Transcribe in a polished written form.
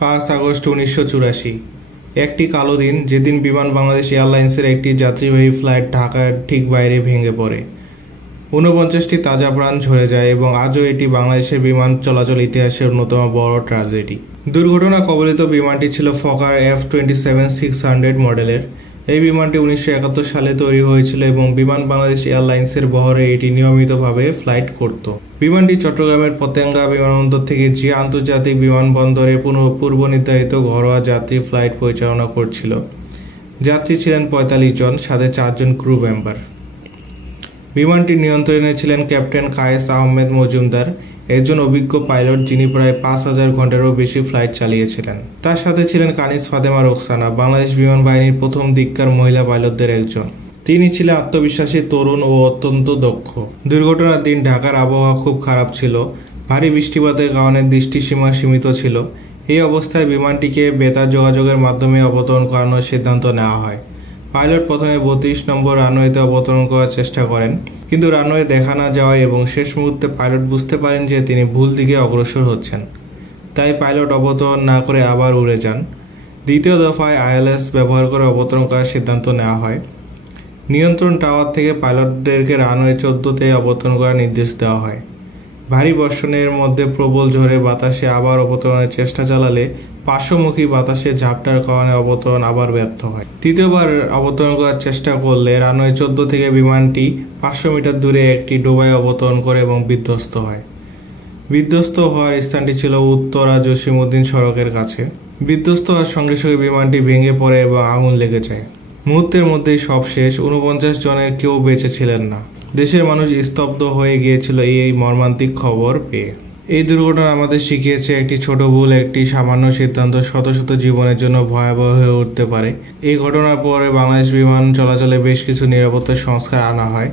5 August 1984 একটি কালো দিন, যেদিন বিমান বাংলাদেশ এয়ারলাইন্সের একটি যাত্রীবাহী ফ্লাইট ঢাকার ঠিক বাইরে ভেঙে পড়ে। 49টি তাজা প্রাণ ঝরে যায় এবং আজও এটি বাংলাদেশের বিমান চলাচল ইতিহাসের অন্যতম বড় ট্র্যাজেডি। দুর্ঘটনা কবলিত বিমানটি ছিল ফকার F-27-600 মডেলের। এই বিমানটি 1971 সালে তৈরি হয়েছিল এবং বিমান বাংলাদেশ এয়ারলাইন্সের বহরে এটি নিয়মিতভাবে ফ্লাইট করত। বিমানটি চট্টগ্রামের পতেঙ্গা বিমানবন্দর থেকে জিয়া আন্তর্জাতিক বিমানবন্দরে পূর্ব নির্ধারিত ঘরোয়া যাত্রী ফ্লাইট পরিচালনা করছিল। যাত্রী ছিলেন 45 জন, সাথে 4 জন ক্রু মেম্বার। বিমানটির নিয়ন্ত্রণে ছিলেন ক্যাপ্টেন কায়েস আহমেদ মজুমদার, একজন অভিজ্ঞ পাইলট যিনি প্রায় 5000 ঘন্টারও বেশি ফ্লাইট চালিয়েছিলেন। তার সাথে ছিলেন কানিজ ফাতেমা রোকসানা, বাংলাদেশ বিমান বাহিনীর প্রথম দিককার মহিলা পাইলটদের একজন। তিনি ছিলেন আত্মবিশ্বাসী, তরুণ ও অত্যন্ত দক্ষ। দুর্ঘটনার দিন ঢাকার আবহাওয়া খুব খারাপ ছিল। ভারী বৃষ্টিপাতের কারণে দৃষ্টিসীমা সীমিত ছিল। এই অবস্থায় বিমানটিকে বেতার যোগাযোগের মাধ্যমে অবতরণ করানোর সিদ্ধান্ত নেওয়া হয়। পাইলট প্রথমে 32 নম্বর রানওয়েতে অবতরণ করার চেষ্টা করেন, কিন্তু রানওয়ে দেখা না যাওয়ায় এবং শেষ মুহূর্তে পাইলট বুঝতে পারেন যে তিনি ভুল দিকে অগ্রসর হচ্ছেন। তাই পাইলট অবতরণ না করে আবার উড়ে যান। দ্বিতীয় দফায় ILS ব্যবহার করে অবতরণ করার সিদ্ধান্ত নেওয়া হয়। নিয়ন্ত্রণ টাওয়ার থেকে পাইলটদেরকে রানওয়ে 14-তে অবতরণ করার নির্দেশ দেওয়া হয়। ভারী বর্ষণের মধ্যে প্রবল ঝড়ে বাতাসে আবার অবতরণের চেষ্টা চালালে পার্শ্বমুখী বাতাসে ঝাপটার কারণে অবতরণ আবার ব্যর্থ হয়। তৃতীয়বার অবতরণ করার চেষ্টা করলে রানওয়ে 14 থেকে বিমানটি 500 মিটার দূরে একটি ডোবায় অবতরণ করে এবং বিধ্বস্ত হয়। বিধ্বস্ত হওয়ার স্থানটি ছিল উত্তরা জসিমউদ্দিন সড়কের কাছে। বিধ্বস্ত হওয়ার সঙ্গে সঙ্গে বিমানটি ভেঙে পড়ে এবং আগুন লেগে যায়। মুহূর্তের মধ্যেই সব শেষ। 49 জনের কেউ বেঁচে ছিলেন না। দেশের মানুষ স্তব্ধ হয়ে গিয়েছিল এই মর্মান্তিক খবর পেয়ে। এই দুর্ঘটনা আমাদের শিখিয়েছে একটি ছোট ভুল, একটি সামান্য সিদ্ধান্ত শত শত জীবনের জন্য ভয়াবহ হয়ে উঠতে পারে। এই ঘটনার পরে বাংলাদেশ বিমান চলাচলে বেশ কিছু নিরাপত্তা সংস্কার আনা হয়।